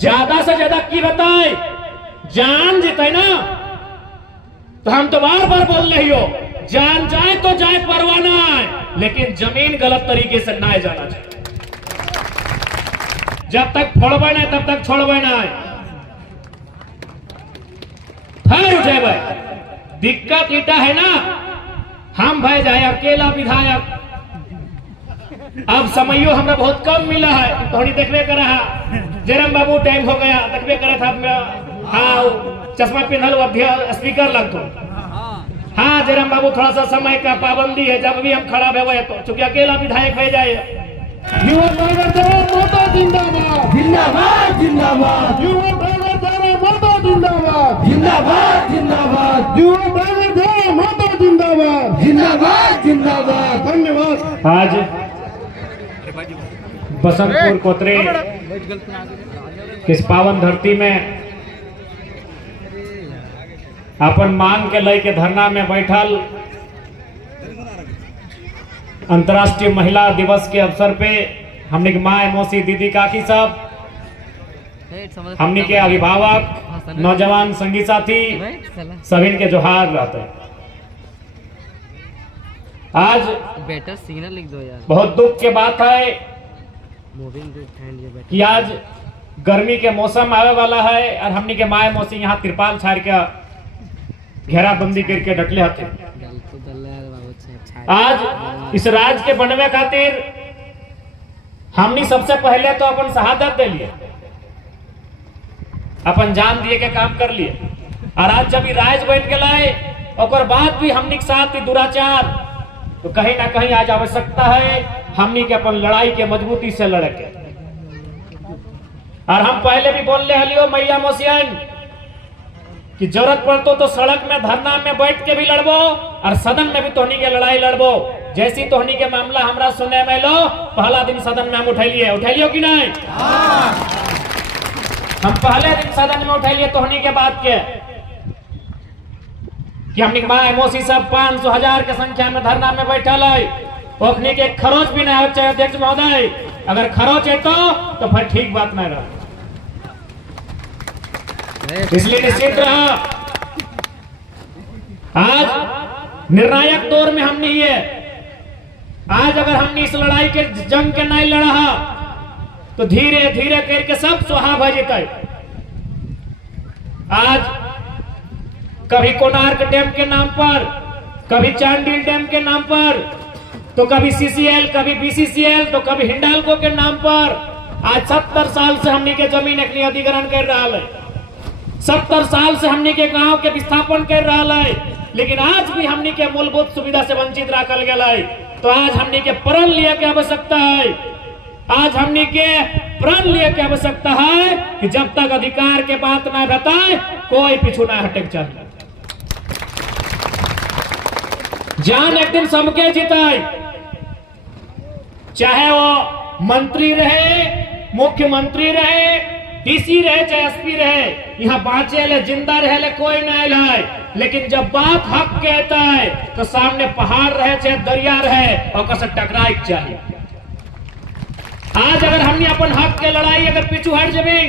ज्यादा से ज्यादा की बताए जान जीते ना, तो हम तो बार बार बोल रही हो जान जाए तो जाए परवाह ना है, लेकिन जमीन गलत तरीके से ना जाना चाहिए। जब तक फोड़बे ना तब तक छोड़बे ना है। फिर उठे भाई दिक्कत इटा है ना, हम भाई जाए अकेला विधायक, अब समयो हमरा बहुत कम मिला है, थोड़ी देखबे कर रहा जयराम बाबू टाइम हो गया देखबे करे था। हाँ चश्मा पिन्हल स्पीकर लगतो। हाँ जयराम बाबू थोड़ा सा समय का पाबंदी है, जब भी हम खड़ा हुए तो चूंकि अकेला विधायक हो जाए। युवा ड्राइवर माता जिंदाबाद जिंदाबाद जिंदाबाद युवा ड्राइवर माता जिंदाबाद जिंदाबाद जिंदाबाद युवा ड्राइवर माता जिंदाबाद जिंदाबाद जिंदाबाद। धन्यवाद। आज बसंतपुर कोतरे इस पावन धरती में अपन मांग के लय के धरना में बैठल अंतर्राष्ट्रीय महिला दिवस के अवसर पे हमने के माँ मौसी दीदी काकी सब, हमने के अभिभावक नौजवान संगी साथी सभी के जोहार रहते हैं। आज बेटर सिग्नल लिख दो यार। बहुत दुख के बात है कि आज गर्मी के मौसम आने वाला है और हमने के माए मौसी यहाँ तिरपाल छाड़ के घेराबंदी करके डटले हथे। आज इस राज्य के बनवे खातिर हमने सबसे पहले तो अपन शहादत दे लिए, अपन जान दिए के काम कर लिए, और आज जब राज्य बन गया और बाद भी हमने के साथ दुराचार, तो कहीं ना कहीं आज आवश्यकता है हमने के अपन लड़ाई के मजबूती से लड़े के। और हम पहले भी बोल रहे हलियो मैया मौसियन कि जरूरत पड़तो तो सड़क में धरना में बैठ के भी लड़बो और सदन में भी तोहनी के लड़ाई लड़बो। जैसी तोहनी के मामला हमरा सुने में लो, पहला दिन सदन में हम उठैलियो कि नहीं? हम पहले दिन सदन में उठैलिए तोहनी के बात के कि हमनी के माँ मौसी सब 500,000 के संख्या में धरना में बैठल है, ओखनी के खरोच भी नहीं हो चाहे अध्यक्ष महोदय, अगर खरोच है तो फिर ठीक बात नहीं रहा। इसलिए निश्चित रहा आज निर्णायक दौर में हमने ये, आज अगर हमने इस लड़ाई के जंग के नहीं लड़ा तो धीरे धीरे करके सब सुहा भज जाए। आज कभी कोणार्क डैम के नाम पर, कभी चांडिल डैम के नाम पर, तो कभी सीसीएल, कभी बीसीसीएल, तो कभी हिंडाल्को के नाम पर आज 70 साल से हमने के जमीन अपनी अधिग्रहण कर रहा है, 70 साल से हमने के गांव के विस्थापन कर रहा है, लेकिन आज भी हमने के मूलभूत सुविधा से वंचित रखल गया है। तो आज हमने के प्रण लिए के आवश्यकता है, आज हमने के प्रण लिए के आवश्यकता है कि जब तक अधिकार के बात ना बताए कोई पीछू ना हटे चाहिए। जान एक दिन सबके जिताए, चाहे वो मंत्री रहे, मुख्यमंत्री रहे, डीसी रहे, चाहे एसपी रहे, यहाँ बाँचे ले जिंदा रहे ले कोई नहीं लाए, लेकिन जब बात हक कहता है तो सामने पहाड़ रहे चाहे दरिया रहे और से टकराए चाहिए। आज अगर हमने अपन हक के लड़ाई अगर पीछू हट जाए,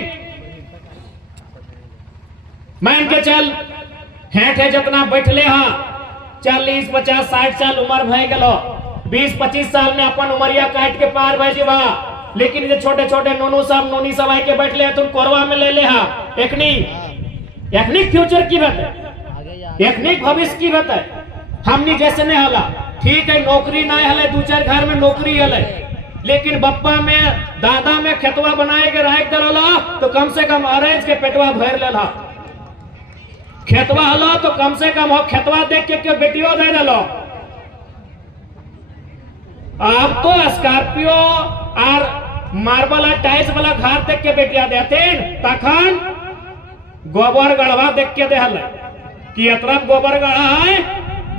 मान के चल हेठ है जितना बैठले हाँ 40, 50, 60 साल उम्र भय गलो, 20-25 साल में अपन उमरिया काट के पार भय जीवा, लेकिन ये छोटे छोटे नोनू सब नोनी सब आके बैठले तुम कोरवा में ले ले हा। एखनिक फ्यूचर की बात है, एखनिक भविष्य की बात है। हमनी जैसे नहीं हला, ठीक है नौकरी नहीं हले, 2-4 घर में नौकरी हले, लेकिन बप्पा में दादा में खेतवा बनाए के राख दला तो कम से कम अरेंज के पेटवा भर लेला, खेतवा हला तो कम से कम हो खेतवा देख के क्यों बेटियों दे दलो। अब तो स्कॉर्पियो और मार्बल और टाइल्स वाला घर देख के बेटिया देते, तखन गोबर गढ़वा देख के दे कि अतरफ गोबर गढ़ा है,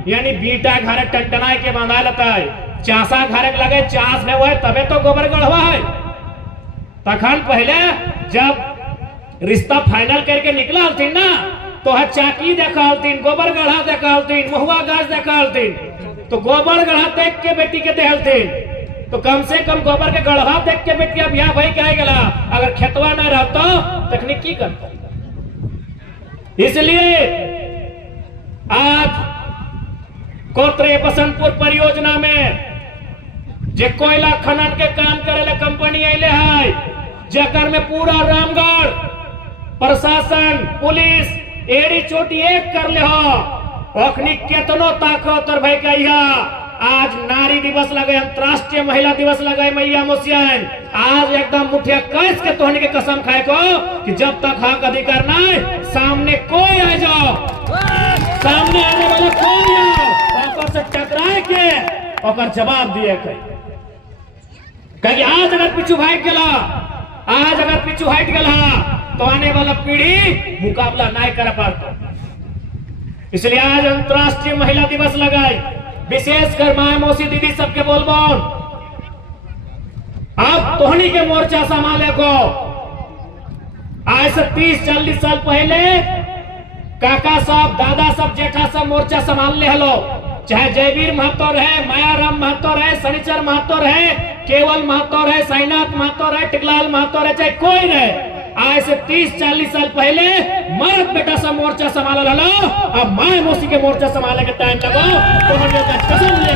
यानी बीटा घर टंटना के बंधा लेता है, चासा घर लगे चास में हुए तबे तो गोबर गढ़वा है। तखन पहले जब रिश्ता फाइनल करके निकला हलतीन ना, तो है चाकी देखा हलतीन, गोबर गढ़ा देखा हलतीन, महुआ गाछ देखा हलतीन, तो गोबर गढ़ा देख के बेटी के दे हलतीन, तो कम से कम गोबर के गढ़ा देख के बेटिया बियाह भाई कहे गला। अगर खेतवा न रहता तरक्की करता है। इसलिए आज कोत्रे बसंतपुर परियोजना में जे कोयला खनन के काम करे कंपनी अले है, जेकर में पूरा रामगढ़ प्रशासन पुलिस एड़ी चोटी एक कर ले हो, अखनी केतनो ताकत और भाई कहिया आज नारी दिवस लगे, अंतर्राष्ट्रीय महिला दिवस लगे, मैया मोसियान आज एकदम मुठिया कैस के तोहने के कसम खाए को कि जब तक हक अधिकार नहीं, सामने कोई आ जाओ, सामने आने वाला कोई आओ, से टकराए के और जवाब दिए कहीं आज अगर पीछू हट गया, आज अगर पीछू हट गया तो आने वाला पीढ़ी मुकाबला नहीं कर पाता। इसलिए आज अंतर्राष्ट्रीय महिला दिवस लगाई, विशेषकर माँ मौसी दीदी सबके बोलबो आप तोहनी के मोर्चा संभाले को। आज से 30-40 साल पहले काका सब दादा सब जेठा सब मोर्चा संभाल ले हलो, चाहे जयवीर महतो रहे, मायाराम महतो रहे, शनिचर महतो रहे, केवल महतो रहे, साईनाथ महतो रहे, टिकलाल महतो रहे, चाहे कोई रहे, आज से 30-40 साल पहले मर्द बेटा सब मोर्चा संभाल लो, अब माए मौसी के मोर्चा संभाले के टाइम लगो तो कसम ले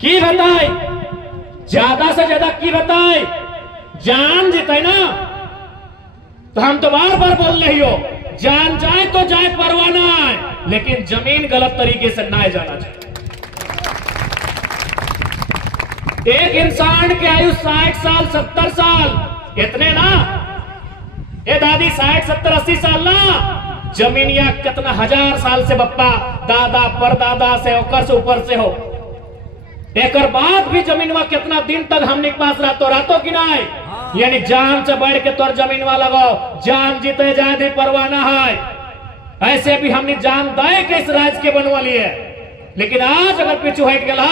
की बताए, ज्यादा से ज्यादा की बताए, जान जीते ना तो हम तो बार बार बोल रही हो, जान जाए तो जाए परवाह नहीं, लेकिन जमीन गलत तरीके से ना जाना चाहिए। एक इंसान की आयु 60 साल 70 साल इतने ना, ये दादी 60 70 80 साल ना, जमीनिया कितना हजार साल से बप्पा दादा परदादा से ओकर से ऊपर से हो, एक बाद भी जमीनवा कितना दिन तक हमने पास रातों की नहीं, यानी जान से बढ़ के तोर जमीनवा लगाओ, जान जीते जाए दी परवाह ना है, ऐसे भी हमने जान दे के इस राज्य के बनवा लिए। लेकिन आज अगर पिछू हट गया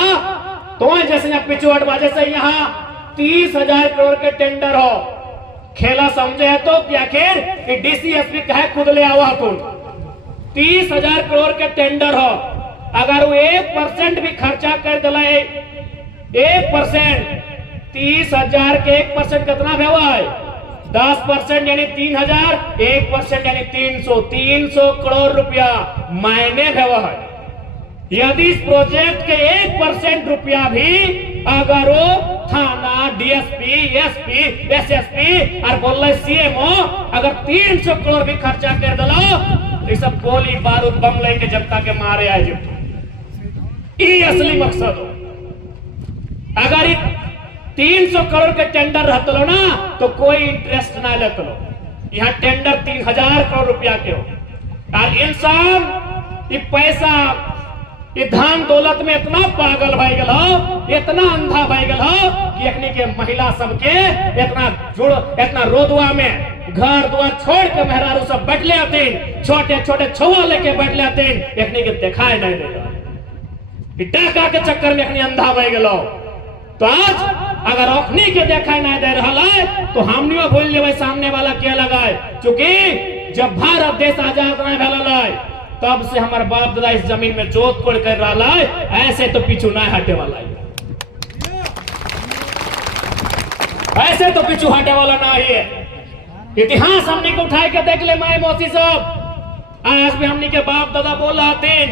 तो जैसे पिछू हट बाजे से यहाँ 30,000 करोड़ के टेंडर हो, खेला समझे है तो क्या आखिर डीसीएसपी कहे खुद ले आवा कुल 30,000 करोड़ के टेंडर हो, अगर वो 1% भी खर्चा कर दिला, 1% 30,000 के 1% कितना भेवा है, 10% यानी 3,000, 1% यानी 300 करोड़ रुपया मायने भेवा है। यदि इस प्रोजेक्ट के 1% रुपया भी अगर वो थाना डीएसपी एसपी एसएसपी और बोल रहे सीएमओ अगर 300 करोड़ भी खर्चा कर दलो, ये सब गोली बारूद बम लेके जनता के मारे आए, ये असली मकसद हो। अगर 300 करोड़ के टेंडर रहते लो ना तो कोई इंटरेस्ट ना लेते लो, यहाँ टेंडर 3,000 करोड़ रुपया के हो, और इंसान ये पैसा ये धन दौलत में इतना पागल भाई गल हो, इतना अंधा भाई गल हो कि अखनी के महिला सबके इतना रोदवा में घर द्वार छोड़ के मेहरारू सब बैठ ले आते, छोटे छोटे छुआ लेके बैठ ले आते, अखनी के दिखाई नहीं देगा, डाका के चक्कर में अखनी अंधा भाई गल। तो आज अगर अखनी के दिखाई नहीं दे रहा है तो हमनियो बोल ले सामने वाला क्या लगाए, क्योंकि जब भारत देश आजाद नहीं भेल है तब से हमारे बाप दादा इस जमीन में जोत कोड़ कर रहा है, ऐसे तो पीछू नहीं हटे वाला है, ऐसे तो पीछू हटे वाला नहीं है। इतिहास हमने को उठाए के देख ले माए मौसी सब, आज भी हमने के बाप दादा बोल रहे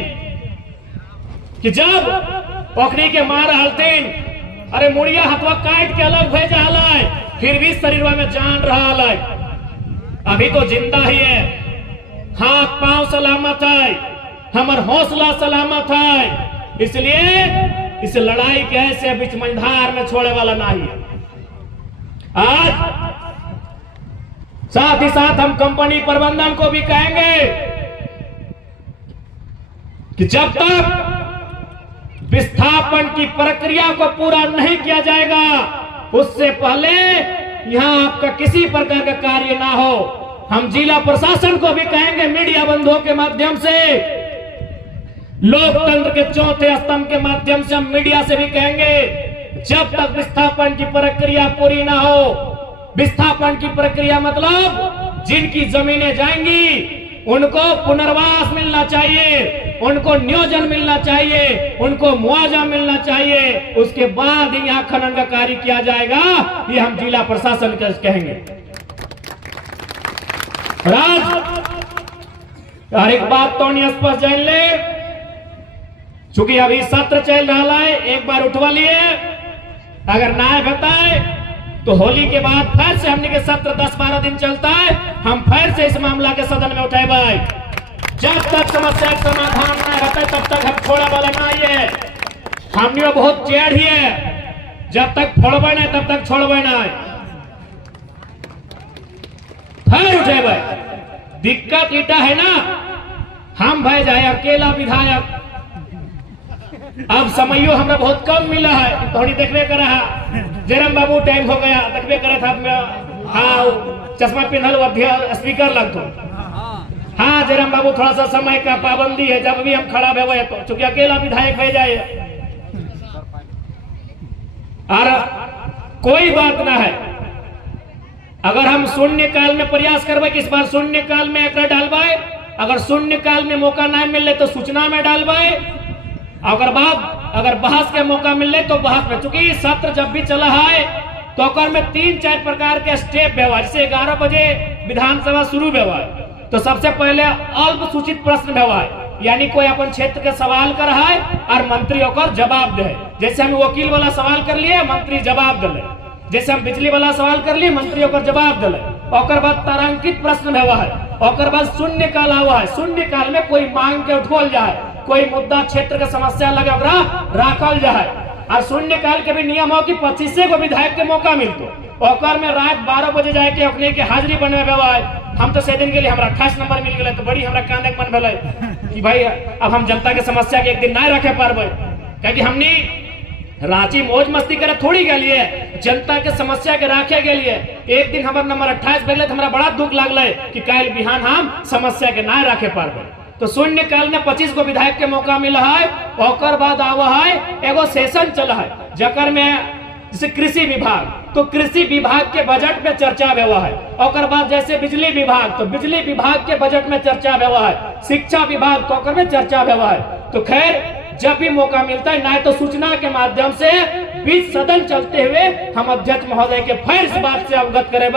कि जब पकड़ी के मार हलतीन, अरे मुड़िया हथवा काट के अलग भेजा है, फिर भी शरीर में जान रहा है, अभी तो जिंदा ही है, हाथ पांव सलामत है, हमार हौसला सलामत है, इसलिए इस लड़ाई के ऐसे बीच मंझार में छोड़े वाला नहीं है। आज साथ ही साथ हम कंपनी प्रबंधन को भी कहेंगे कि जब तक विस्थापन की प्रक्रिया को पूरा नहीं किया जाएगा उससे पहले यहां आपका किसी प्रकार का कार्य ना हो। हम जिला प्रशासन को भी कहेंगे, मीडिया बंधुओं के माध्यम से, लोकतंत्र के चौथे स्तंभ के माध्यम से हम मीडिया से भी कहेंगे, जब तक विस्थापन की प्रक्रिया पूरी ना हो, विस्थापन की प्रक्रिया मतलब जिनकी जमीनें जाएंगी उनको पुनर्वास मिलना चाहिए, उनको नियोजन मिलना चाहिए, उनको मुआवजा मिलना चाहिए, उसके बाद ही यहाँ खनन का कार्य किया जाएगा। ये हम जिला प्रशासन को कहेंगे। और एक बात तो नहीं स्पष्ट जान ले, चूंकि अभी सत्र चल रहा है, एक बार उठवा लिए, अगर ना बताए तो होली के बाद फिर से हमने के सत्र 10-12 दिन चलता है, हम फिर से इस मामला के सदन में उठाए भाई। जब तक समस्या का समाधान ना होता है तब तक हम छोड़ा वाला ना है। हमने बहुत चेड़ ही है, जब तक फोड़बे नहीं तब तक छोड़बे नहीं। फिर उठे भाई, दिक्कत इटा है ना, हम भाई जाए अकेला विधायक, अब समयो हमरा बहुत कम मिला है, थोड़ी देखबे कर रहा जरम बाबू टाइम हो गया, देखबे करे था। हाँ, चश्मा पहनल स्पीकर लगतो। हाँ जरम बाबू, थोड़ा सा समय का पाबंदी है, जब भी हम खड़ा हुए तो चूंकि अकेला विधायक हो जाए। और कोई बात ना है, अगर हम शून्य काल में प्रयास करबे कि इस बार शून्य काल में एक डालबे, अगर शून्य काल में मौका नहीं मिले तो सूचना में डालबे, अगर बहस के मौका मिले तो बहस में। चूंकि सत्र जब भी चला है तो में 3-4 प्रकार के स्टेप व्यवहार, जैसे 11 बजे विधानसभा शुरू व्यवहार, तो सबसे पहले अल्प सूचित प्रश्न व्यवहार, यानी कोई अपन क्षेत्र के सवाल कर है और मंत्री होकर जवाब दे। जैसे हम वकील वाला सवाल कर लिए, मंत्री जवाब दिले। जैसे हम बिजली वाला सवाल कर लिए, मंत्री होकर जवाब दिले। और बाद तारांकित प्रश्न व्यवहार, और बाद शून्य काल आवा है। शून्य काल में कोई मांग के उठोल जाए, कोई मुद्दा क्षेत्र के समस्या लगे राखल जाए। और शून्य काल के भी नियम हो कि 25 को विधायक के मौका मिलतो, और में रात 12 बजे जाके अपने के हाजिरी बनवे व्यवहार। हम तो से दिन के लिए हमारा 28 नंबर मिल गए, तो बड़ी हमारा कांदे मन भले कि भाई अब हम जनता के समस्या के एक दिन नहीं रखे पारबे, क्योंकि हमने रांची मौज मस्ती करे थोड़ी के लिए, जनता के समस्या के राखे के लिए। एक दिन हमारा नंबर 28 भेले तो हमारा बड़ा दुख लगल कि कल बिहान हम समस्या के ना रखे पारबे। तो शून्य काल में 25 को विधायक के मौका मिला है, और बाद आवा है एगो सेशन चला है, जकर में जैसे कृषि विभाग, तो कृषि विभाग के बजट में चर्चा हुआ है। और बाद जैसे बिजली विभाग, तो बिजली विभाग के बजट में चर्चा हुआ है। शिक्षा विभाग तो में चर्चा हुआ है। तो खैर जब भी मौका मिलता है, ना तो सूचना के माध्यम से बीच सदन चलते हुए हम अध्यक्ष महोदय के फिर इस बात से अवगत करे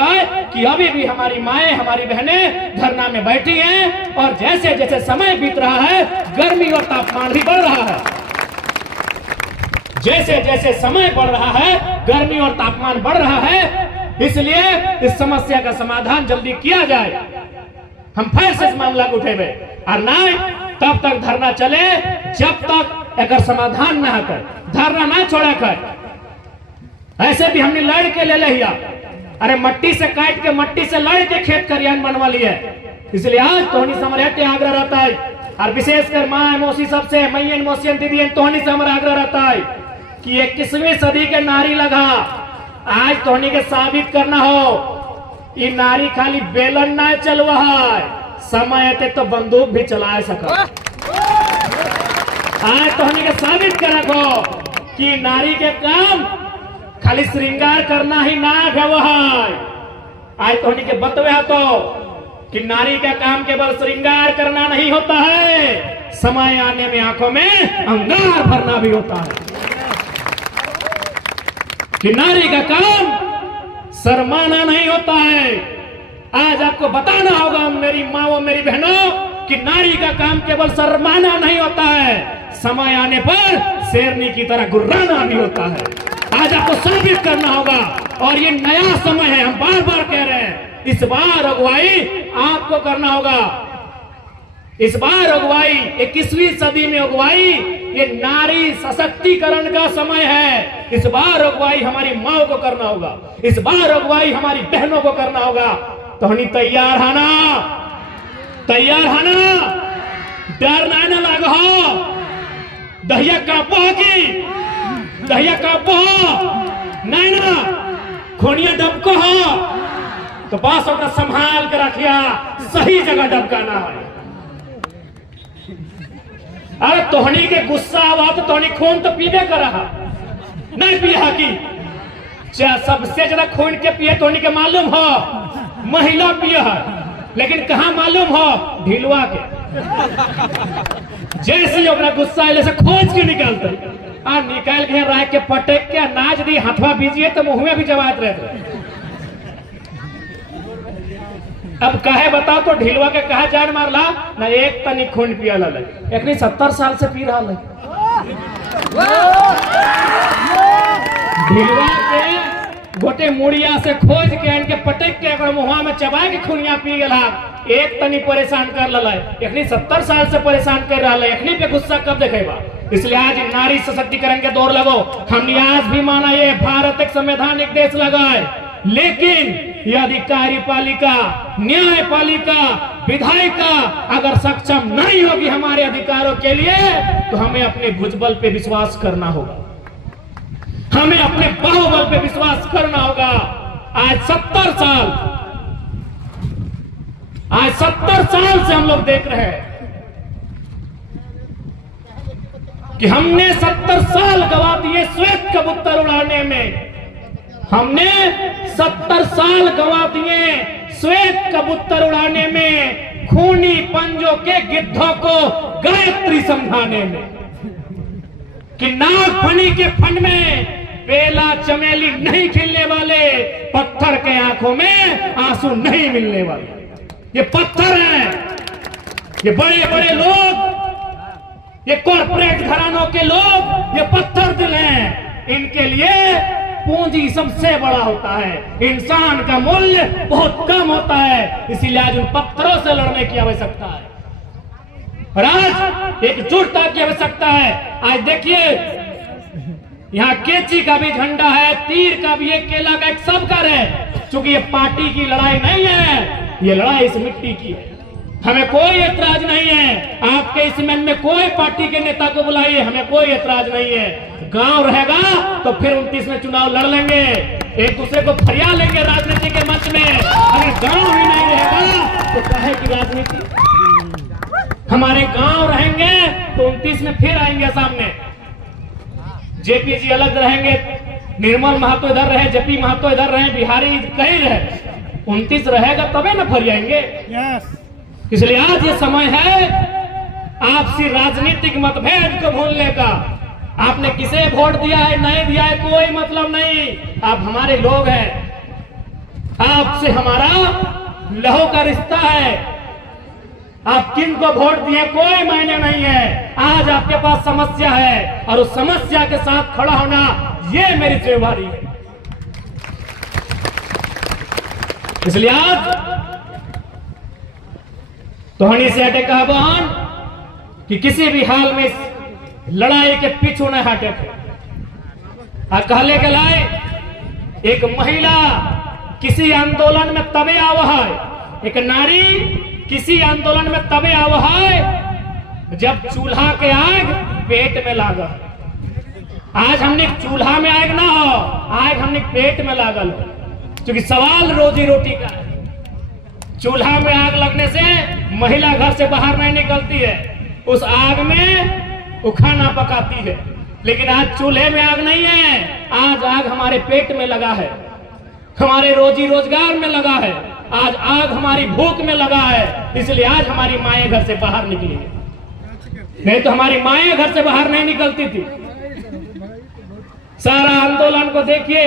कि अभी भी हमारी माएं, हमारी बहनें धरना में बैठी हैं, और जैसे जैसे समय बीत रहा है गर्मी और तापमान भी बढ़ रहा है। जैसे जैसे समय बढ़ रहा है गर्मी और तापमान बढ़ रहा है, इसलिए इस समस्या का समाधान जल्दी किया जाए। हम फिर से इस मामला को उठेबे, और नहीं तब तक धरना चले जब तक एक समाधान न होकर, धरना ना छोड़ा कर। ऐसे भी हमने लड़ के ले लिया, अरे मट्टी से काट के, मट्टी से लड़ के खेत खरियान बनवा लिए। इसलिए आज तोहनी से हमारे आग्रह रहता है, और विशेषकर माँ मौसी सबसे, मैयन मौसी दीदी तोहनी से हमारा आग्रह रहता है कि 21वीं सदी के नारी लगा, आज तोहनी के साबित करना हो ये नारी खाली बेलन ना चलवा है, समय थे तो बंदूक भी चला सका। आज तो हमें साबित करा को कि नारी के काम खाली श्रृंगार करना ही ना व्यवहार। आज तो हमें के बतवे तो कि नारी का काम केवल श्रृंगार करना नहीं होता है, समय आने में आंखों में अंगार भरना भी होता है। कि नारी का काम शर्माना नहीं होता है। आज आपको बताना होगा मेरी माओ, मेरी बहनों, कि नारी का काम केवल शर्माना नहीं होता है, समय आने पर शेरनी की तरह गुर्राना भी होता है। आज आपको साबित करना होगा, और ये नया समय है, हम बार बार कह रहे हैं, इस बार अगुवाई आपको करना होगा। इस बार अगुवाई 21वीं सदी में अगुवाई ये नारी सशक्तिकरण का समय है। इस बार अगुवाई हमारी माओ को करना होगा, इस बार अगुवाई हमारी बहनों को करना होगा। तो हम तैयार हाना, तैयार हाना, डर ना लागो, दहिया कापो की, दहिया कापो नहीं ना, खोनिया डबको हो तो बस ओकरा संभाल के रखिया, सही जगह डबकाना है। अरे तोहनी के गुस्सा आवा तो तोहनी खून तो पीबे कर रहा, नहीं पिया की सबसे ज्यादा खून के पिए तोहनी के मालूम हो, महिला पिए है, लेकिन कहा मालूम हो, ढिलवा के। जैसे ओकरा गुस्सा आइले से खोज के निकालते आ निकाल के राय के पटक के नाच दी हथवा बीजिए तो मुंह में भी जवाब रहते। अब कहे बताओ तो ढिलवा के कहा जान मारला ना एक तनी खून पिया ला एक 70 साल से पी रहा है। ढिलवा के गोटे मुड़िया से खोज के इनके पटक के मुहा में चबा के खूनिया पी गया एक तनी परेशान कर ला एक 70 साल से परेशान कर रहा है एक पे गुस्सा कब देखेगा। इसलिए आज नारी सशक्तिकरण के दौर लगो। हमने आज भी माना ये भारत एक संवैधानिक देश लगा है, लेकिन ये अधिकारी पालिका, न्यायपालिका, विधायिका अगर सक्षम नहीं होगी हमारे अधिकारों के लिए तो हमें अपने भुजबल पे विश्वास करना होगा, हमें अपने बाहुबल पे विश्वास करना होगा। आज 70 साल से हम लोग देख रहे हैं कि हमने 70 साल गवा दिए श्वेत कबूतर उड़ाने में, हमने 70 साल गवा दिए श्वेत कबूतर उड़ाने में, खूनी पंजों के गिद्धों को गायत्री समझाने में, कि नागफनी के फन में बेला चमेली नहीं खिलने वाले, पत्थर के आंखों में आंसू नहीं मिलने वाले। ये पत्थर हैं, ये बड़े बड़े लोग, ये कॉर्पोरेट घरानों के लोग, ये पत्थर दिल हैं। इनके लिए पूंजी सबसे बड़ा होता है, इंसान का मूल्य बहुत कम होता है। इसीलिए आज उन पत्थरों से लड़ने की आवश्यकता है और आज एकजुटता की आवश्यकता है। आज देखिए यहाँ केची का भी झंडा है, तीर का भी, एक केला का, एक सबका है। क्योंकि ये पार्टी की लड़ाई नहीं है, ये लड़ाई इस मिट्टी की है। हमें कोई ऐतराज नहीं है, आपके इस मन में कोई पार्टी के नेता को बुलाइए, हमें कोई ऐतराज नहीं है। गांव रहेगा तो फिर 29 में चुनाव लड़ लेंगे, एक दूसरे को फरिया लेंगे राजनीति के मंच में। अगर गांव ही नहीं रहेगा तो काहे की राजनीति। हमारे गांव रहेंगे तो 29 में फिर आएंगे सामने। जेपी जी अलग रहेंगे, निर्मल महतो इधर रहे, जेपी महतो इधर रहे, बिहारी कहीं रहे, 29 रहेगा तबे ना फरियाएंगे। इसलिए आज ये समय है आपसी राजनीतिक मतभेद को भूलने का। आपने किसे वोट दिया है नहीं दिया है कोई मतलब नहीं, आप हमारे लोग हैं, आपसे हमारा लहू का रिश्ता है। आप किन को वोट दिए कोई मायने नहीं है। आज आपके पास समस्या है और उस समस्या के साथ खड़ा होना ये मेरी जिम्मेदारी है। इसलिए आज तो हनी से हटे कहा बहन कि किसी भी हाल में लड़ाई के पीछू न हटे। कहले के लाए एक महिला किसी आंदोलन में तबे आवा है, एक नारी किसी आंदोलन में तबे आवा है जब चूल्हा के आग पेट में लागा। आज हमने चूल्हा में आग ना हो, आग हमने पेट में लागल हो, क्योंकि सवाल रोजी रोटी का है। चूल्हा में आग लगने से महिला घर से बाहर नहीं निकलती है, उस आग में वो खाना पकाती है। लेकिन आज चूल्हे में आग नहीं है, आज आग हमारे पेट में लगा है, हमारे रोजी रोजगार में लगा है, आज आग हमारी भूख में लगा है। इसलिए आज हमारी माएं घर से बाहर निकली है, नहीं तो हमारी माएं घर से बाहर नहीं निकलती थी। सारा आंदोलन को देखिए,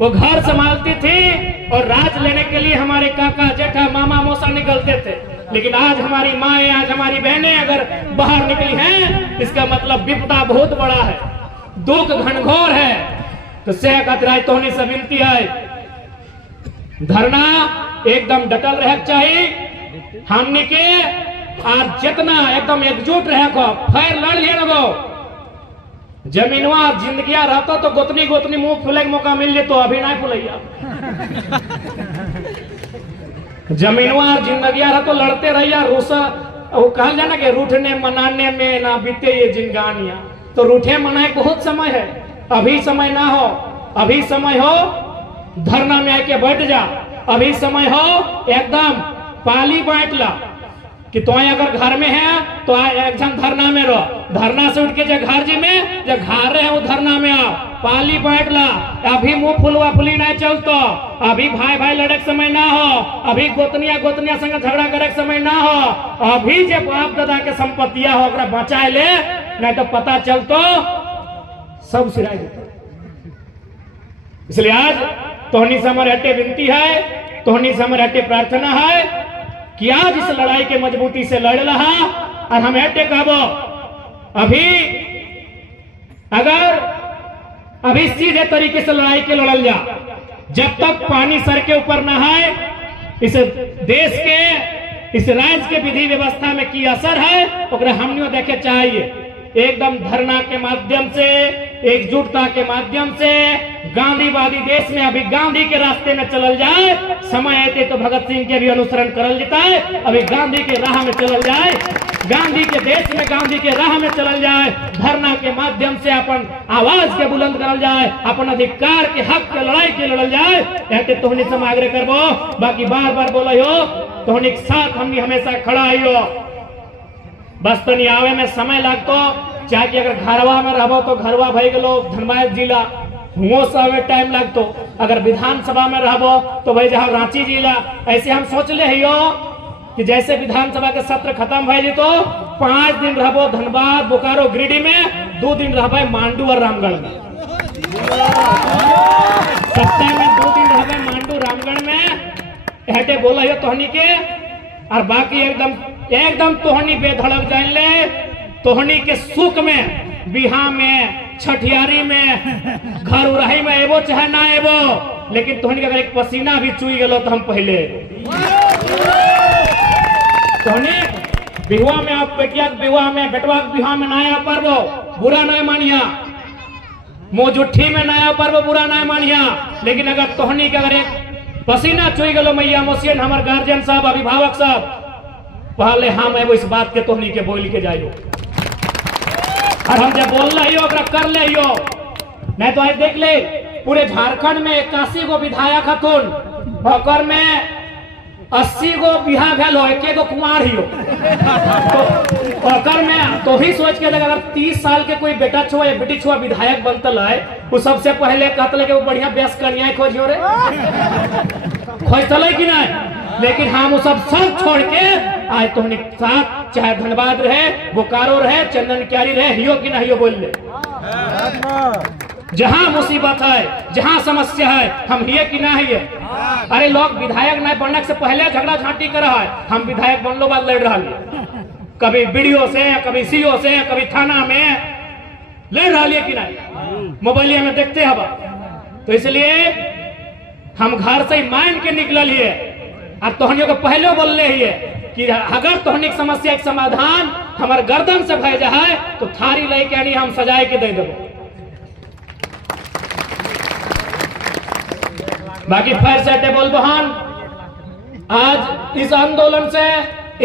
वो घर संभालती थी और राज लेने के लिए हमारे काका जेठा मामा मौसा निकलते थे। लेकिन आज हमारी माएं, आज हमारी बहनें अगर बाहर निकली हैं, इसका मतलब विपदा बहुत बड़ा है, दुख घनघोर है। तो से कतराय तोहनी से विनती है, धरना एकदम डटल रहे चाहिए। हमने के आज जितना एकदम एकजुट रहे को फिर लड़ लिए लगो। जमीनवा जिंदगिया रहता तो गोतनी गोतनी मुंह फुले के मौका मिल तो अभी नहीं फुलैया। जमीनवा जिंदगिया रह तो लड़ते रहिया। रूसा वो कहा जाना कि रूठने मनाने में ना बीते ये जिंदगानिया। तो रूठे मनाए बहुत समय है, अभी समय ना हो, अभी समय हो धरना में आके बैठ जा, अभी समय हो एकदम पाली बांट ला कि तो अगर घर में है तो एक धरना में रहो, धरना से उठ के जो घर जी में जो घर रहे वो धरना में आओ। पाली बैठला, अभी मुंह फुलवा फुली नहीं चलतो, अभी भाई भाई लड़े के समय ना हो, अभी गोतनिया गोतनिया संग झगड़ा करे के समय ना हो, अभी जे बाप दादा के संपत्तिया हो ओकरा बचाए ले, नहीं तो पता चलतो सब सिराय देतो। इसलिए आज तोहनी से हमारे हटे विनती है, तोहनी से हमारे हटे प्रार्थना है कि आज इस लड़ाई के मजबूती से लड़ रहा और हम हटे कहबो अभी अगर अभी सीधे तरीके से लड़ाई के लड़ल जा, जब तक पानी सर के ऊपर न है, इस देश के इस राज्य के विधि व्यवस्था में की असर है ओकरा हमनियों देखे चाहिए। एकदम धरना के माध्यम से, एकजुटता के माध्यम से गांधीवादी देश में अभी गांधी के रास्ते में चलल जाए, समय आते तो भगत सिंह के भी अनुसरण करल जाता है, अभी गांधी के राह में चलल जाए, गांधी के देश में गांधी के राह में चलल जाए, धरना के माध्यम से अपन आवाज के बुलंद करल जाए, अपन अधिकार के हक के लड़ाई के लड़ल जाए। ऐसे तोहनी से आग्रह करबो, बाकी बार बार बोलो हो तोहनी के साथ हमनी हमेशा खड़ा हो, बस तनी आवे में समय लगतो, चाहे कि अगर घरवा में रहबो तो घरवा भई गेलो धनबाद जिला, हुओ समय टाइम लगतो, अगर विधानसभा में रहबो तो भाई जहाँ रांची जिला, ऐसे हम सोच ले हियो कि जैसे विधानसभा के सत्र खत्म भई तो 5 दिन रहबो धनबाद बोकारो गिरिडीह में, 2 दिन रहबे मांडू और रामगढ़ में, सप्ताह में 2 दिन रहबे मांडू रामगढ़ में, हटे बोला हियो तोहनी के, और बाकी एकदम तोहनी बेधड़क जान ले, तोहनी के सुख में, बिहा में, छठियारी में, घर उड़ाई में एबो चाहे ना एबो, लेकिन तोहनी के अगर एक पसीना भी चुई गेलो तो हम पहले तोहनी बिहुआ में, आप बेटिया के बिहुआ में, बेटवा के बिहुआ में नया पर्व बुरा नहीं मानिया, मोजुट्ठी में नया पर्व बुरा नहीं मानिया, लेकिन अगर तोहनी के अगर एक पसीना चुई गेलो मैया मोसियन हमार गार्जियन साहब, अभिभावक साहब, पहले हम एगो इस बात के तोहनी के बोल के जाइयो, और हम जब बोल रही हो कर ले हो, नहीं तो आज देख ले पूरे झारखंड में 81 गो विधायक हथुन, भकर में 80 गो बिहा भेल हो, 1 गो कुमार ही हो, तो में तो ही सोच के अगर 30 साल के कोई बेटा छुआ या बेटी छुआ विधायक बनतल है, वो सबसे पहले कहतल कि वो बढ़िया बेस कन्या खोजियो रे, खोजतल कि नहीं, लेकिन हम वो सब छोड़ के आज तोहनी साथ, चाहे धनबाद रहे, बोकारो रहे, चंदन क्यारी रहे, हियो कि ना हियो बोल ले, जहां मुसीबत है, जहां समस्या है, हम हिये कि ना हिये। अरे लोग विधायक नहीं बनने से पहले झगड़ा झांटी कर रहा है, हम विधायक बनलो बाद लड़ रहा है, कभी बीडीओ से, कभी सीओ से, कभी थाना में लड़ रहा है कि नहीं, मोबाइल में देखते हवा। तो इसलिए हम घर से मान के निकल लिए, और तोहनियों को पहले बोल ले हिये कि अगर तोहनी की समस्या के समाधान हमार गर्दन से भय जाए तो थारी लेके आनी हम सजाए के दे देबो। बाकी फिर से टेबल बहन, आज इस आंदोलन से,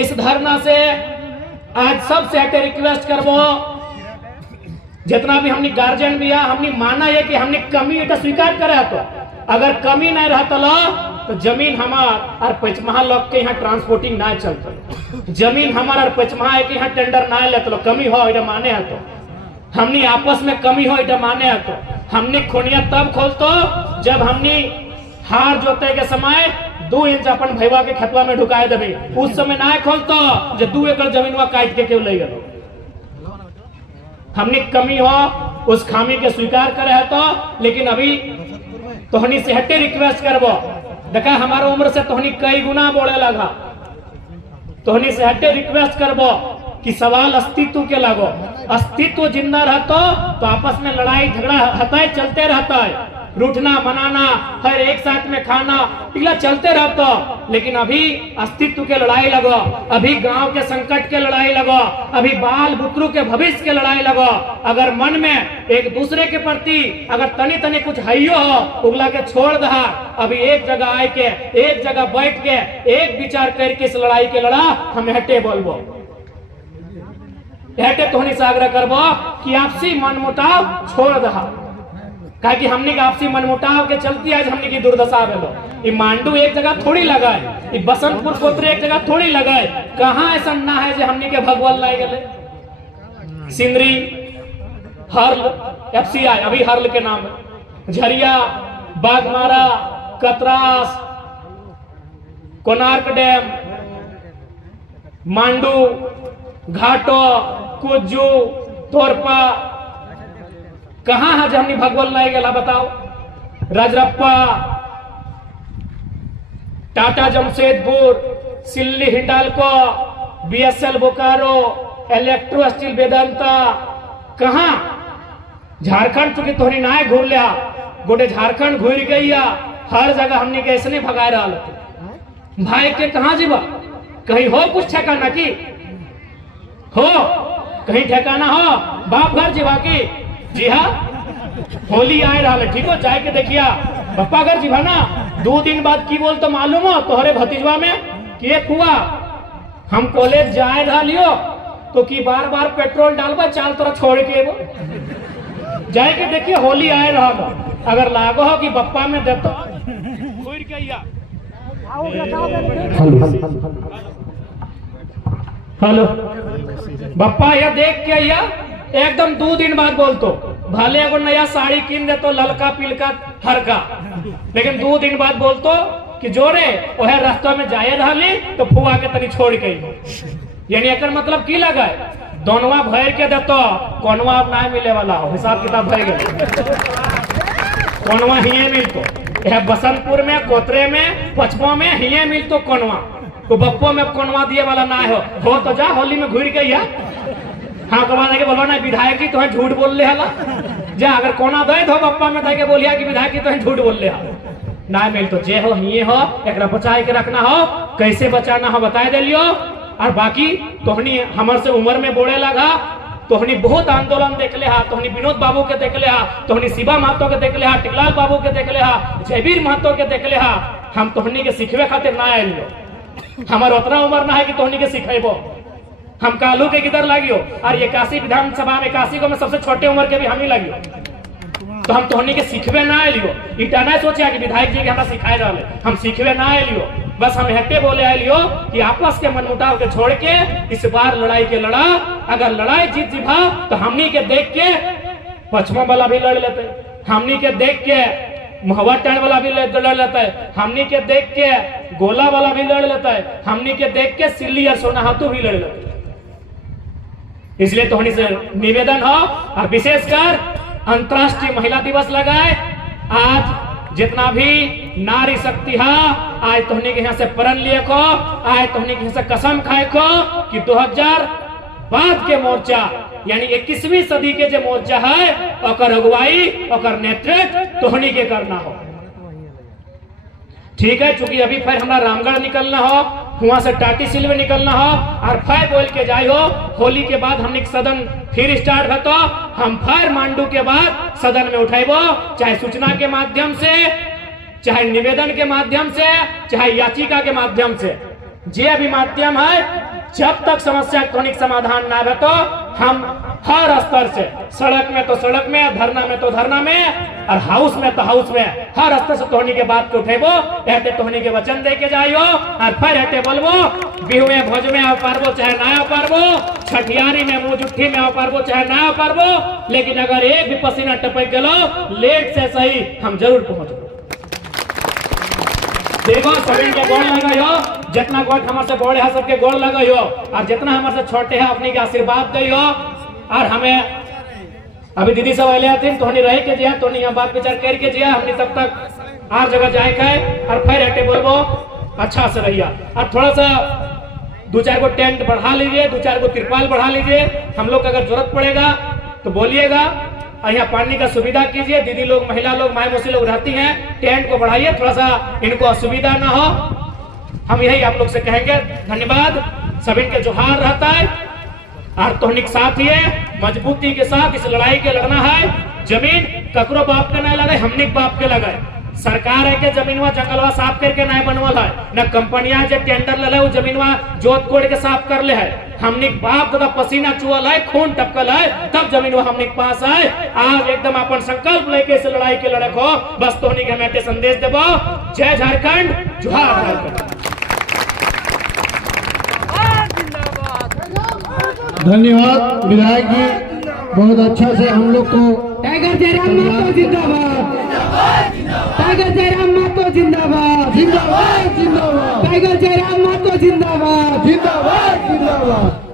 इस धरना से आज सबसे हटे रिक्वेस्ट करबो, जितना भी हमने गार्जियन भी है, हमने माना है कि हमने कमी এটা स्वीकार करे, तो अगर कमी नहीं रहता तो जमीन हमार और पचमहा लोग के यहाँ ट्रांसपोर्टिंग ना चलता, जमीन हमार और पचमहा के यहाँ टेंडर ना लेते, कमी हो इटा माने है, तो हमने आपस में कमी हो इटा माने है, तो हमने खोनिया तब खोलतो जब हमने हार जोते के समय 2 इंच अपन भैया के खेतवा में ढुकाए देबे, उस समय ना खोलतो जब 2 एकड़ जमीनवा काट के क्यों ले गए, हमने कमी हो उस खामी के स्वीकार करे है, तो लेकिन अभी तोहनी से हटे रिक्वेस्ट करबो, देखा हमारा उम्र से तोहनी कई गुना बोले लगा, तोहनी से हटे रिक्वेस्ट करबो कि सवाल अस्तित्व के लगो, अस्तित्व जिंदा रहतो तो आपस में लड़ाई झगड़ा हता है, चलते रहता है, रूठना मनाना, हर एक साथ में खाना पिला चलते रहता, लेकिन अभी अस्तित्व के लड़ाई लगो, अभी गांव के संकट के लड़ाई लगो, अभी बाल बुतरू के भविष्य के लड़ाई लगो। अगर मन में एक दूसरे के प्रति अगर तनी तनी कुछ हइयो हो, उगला के छोड़ दहा, अभी एक जगह आए के, एक जगह बैठ के, एक विचार करके इस लड़ाई के लड़ा, हम हटे बोलबो, हटे तोहनी से आग्रह करबो कि आपसी मनमुटाव छोड़ दहा, कहा कि हमने आपसी मनमुटाव के चलती आज हमने की दुर्दशा भेलो। ये मांडू एक जगह थोड़ी लगा है, ये बसंतपुर कोतरे एक जगह थोड़ी लगा है, कहाँ ऐसा ना है जो हमने के भगवान लाई गए, सिंदरी हर्ल FCI अभी हर्ल के नाम है, झरिया, बागमारा, कतरास, कोणार्क डैम, मांडू, घाटो, कुज्जू, तोरपा, कहाँ है हमने भगवल नहीं गला बताओ। Rajrappa, Tata Jamshedpur, Silli Hindalco, BSL Bokaro, electro steel Vedanta, कहाँ झारखंड चूंकि तोहनी ना घूर लिया, गोटे झारखंड घूर गई, हर जगह हमने कैसे भगाए रहा भाई के कहाँ जीवा, कहीं हो कुछ ठिकाना की हो, कहीं ठिकाना हो बाप घर जीवा की। जी हाँ, होली आए रहा ठीक हो, जाए के देखिया पप्पा घर जीवा ना, 2 दिन बाद की बोल तो मालूम हो तोहरे भतीजवा में कि एक हुआ, हम कॉलेज जाए रहा लियो तो कि बार बार पेट्रोल डालबा चाल तरह छोड़ के वो जाए के देखिए होली आए रहा, अगर लागो हो कि बप्पा में देतो घूर के या हेलो बप्पा या देख के या एकदम 2 दिन बाद बोलतो, भले एगो नया साड़ी कीन दे तो ललका पिलका हरका, लेकिन 2 दिन बाद बोलतो कि जोरे वह रास्ता में जाए रही तो फुआ के तनी छोड़ के, यानी एक मतलब की लगा दोनवा भर के देतो, कोनवा अब ना मिले वाला हो, हिसाब किताब भर गए, कोनवा हिये मिलतो, यह बसंतपुर में, कोतरे में, पचपो में हिये मिलतो कोनवा, तो बप्पो में कोनवा दिए वाला ना हो तो जा होली में घूर गई है। हाँ कमा के बोलो ना विधायक जी तो झूठ बोल ले हला, जा अगर कोना दे तो बप्पा में दे के बोलिया कि विधायक जी तो झूठ बोल ले ना मिल तो जे हो हिये हो, एक बचाए के रखना हो, कैसे बचाना हो बताए दे लियो। और बाकी तोहनी हमर से उम्र में बोले लगा, तोहनी बहुत आंदोलन देख ले हा, तोहनी विनोद बाबू के देख ले हा, तोहनी शिवा महतो के देख ले हा, टिकलाल बाबू के देख ले हा, जयवीर महतो के देख ले हा, हम तोहनी के सिखवे खातिर ना आयल, हमार उतना उम्र ना है कि तोहनी के सिखेबो, हम कालू के किधर लागियो, और 81 विधानसभा में 81 को में सबसे छोटे उम्र के भी हम ही लागियो, तो हम तोहनी के सिखवे ना आलियो, इटा ना सोचा कि विधायक जी के हमरा सिखाए रहे, हम सिखवे ना आलियो, बस हम हटे बोले आलियो कि आपस के मनमुटाव के छोड़ के इस बार लड़ाई के लड़ा, अगर लड़ाई जीत जीभा तो हमनी के देख के पचमा वाला भी लड़ लेते, हमनी के देख के महुआ टैंड वाला भी लड़ लेता है, हमनी के देख के गोला वाला भी लड़ लेता है, हमनी के देख के सिल्ली और सोनाहातू भी लड़ लेता है। इसलिए तोहनी से निवेदन हो, और विशेषकर अंतर्राष्ट्रीय महिला दिवस लगाए, आज जितना भी नारी शक्ति है, आज तोहनी के यहाँ से प्रण लिए को, आज तोहनी के यहाँ से कसम खाए को कि 2000 बाद के मोर्चा यानी 21वीं सदी के जो मोर्चा है ओकर अगुवाई ओकर नेतृत्व तोहनी के करना हो। ठीक है, चूंकि अभी फिर हमारा रामगढ़ निकलना हो, वहां से टाटी सिल्वे निकलना हो, और फिर बोल के जाए हो होली के बाद हमने सदन फिर स्टार्ट होतो, हम फिर मांडू के बाद सदन में उठाइबो, चाहे सूचना के माध्यम से, चाहे निवेदन के माध्यम से, चाहे याचिका के माध्यम से, जे भी माध्यम है, जब तक समस्या टॉनिक समाधान ना हो तो हम हर स्तर से, सड़क में तो सड़क में, धरना में तो धरना में, और हाउस में तो हाउस में, हर स्तर से तोहनी के बात को उठेबो, ऐसे तोहनी के वचन दे के जाइयो, और फिर ऐसे बोलबो बिहू में भोज में आ पारबो चाहे ना आ पारबो, छठियारी में मुंह जुट्ठी में आ पारबो चाहे ना आ पारबो, लेकिन अगर एक भी पसीना टपक गलो लेट से सही हम जरूर पहुंचबो। देखो सभी के गोड़ लगाइयो, जितना गोड़ हमारे से बड़े है सबके गोड़ लगाइयो, और जितना हमारे से छोटे है अपने के आशीर्वाद दियो। और हमें अभी दीदी सब आए थे तो रह के जिया, तो यहाँ बात विचार करके जिया, हमने तब तक हर जगह जाए के, और फिर हटे बोलबो अच्छा से रहिया, और थोड़ा सा 2-4 को टेंट बढ़ा लीजिए, 2-4 को तिरपाल बढ़ा लीजिए, हम लोग अगर जरूरत पड़ेगा तो बोलिएगा, और यहाँ पानी का सुविधा कीजिए, दीदी लोग महिला लोग माए मौसी लोग रहती हैं, टेंट को बढ़ाइए, थोड़ा सा इनको असुविधा ना हो, हम यही आप लोग से कहेंगे। धन्यवाद, सभी के जोहार रहता है, और तोहनिक साथ ही मजबूती के साथ इस लड़ाई के लड़ना है। जमीन ककरो बाप के नहीं लगे, हमने बाप के लगे, सरकार है के जमीनवा जंगलवा साफ करके नहीं बनवल है, न कंपनियां जो टेंडर ले वो जमीनवा जोत कोड़ के साफ कर ले है, हमने बाप तथा पसीना चुअल है, खून टपकल है, तब जमीनवा हमने पास है। आज एकदम अपन संकल्प लेके इस लड़ाई के लड़क हो, बस तोहनी के हमें संदेश देबो, जय झारखंड, जोहार झारखंड। धन्यवाद विधायक जी। बहुत अच्छा से हम लोग को टाइगर जयराम मातो जिंदाबाद, टाइगर जयराम मातो जिंदाबाद, जिंदाबाद जिंदाबाद टाइगर जयराम मातो जिंदाबाद, जिंदाबाद जिंदाबाद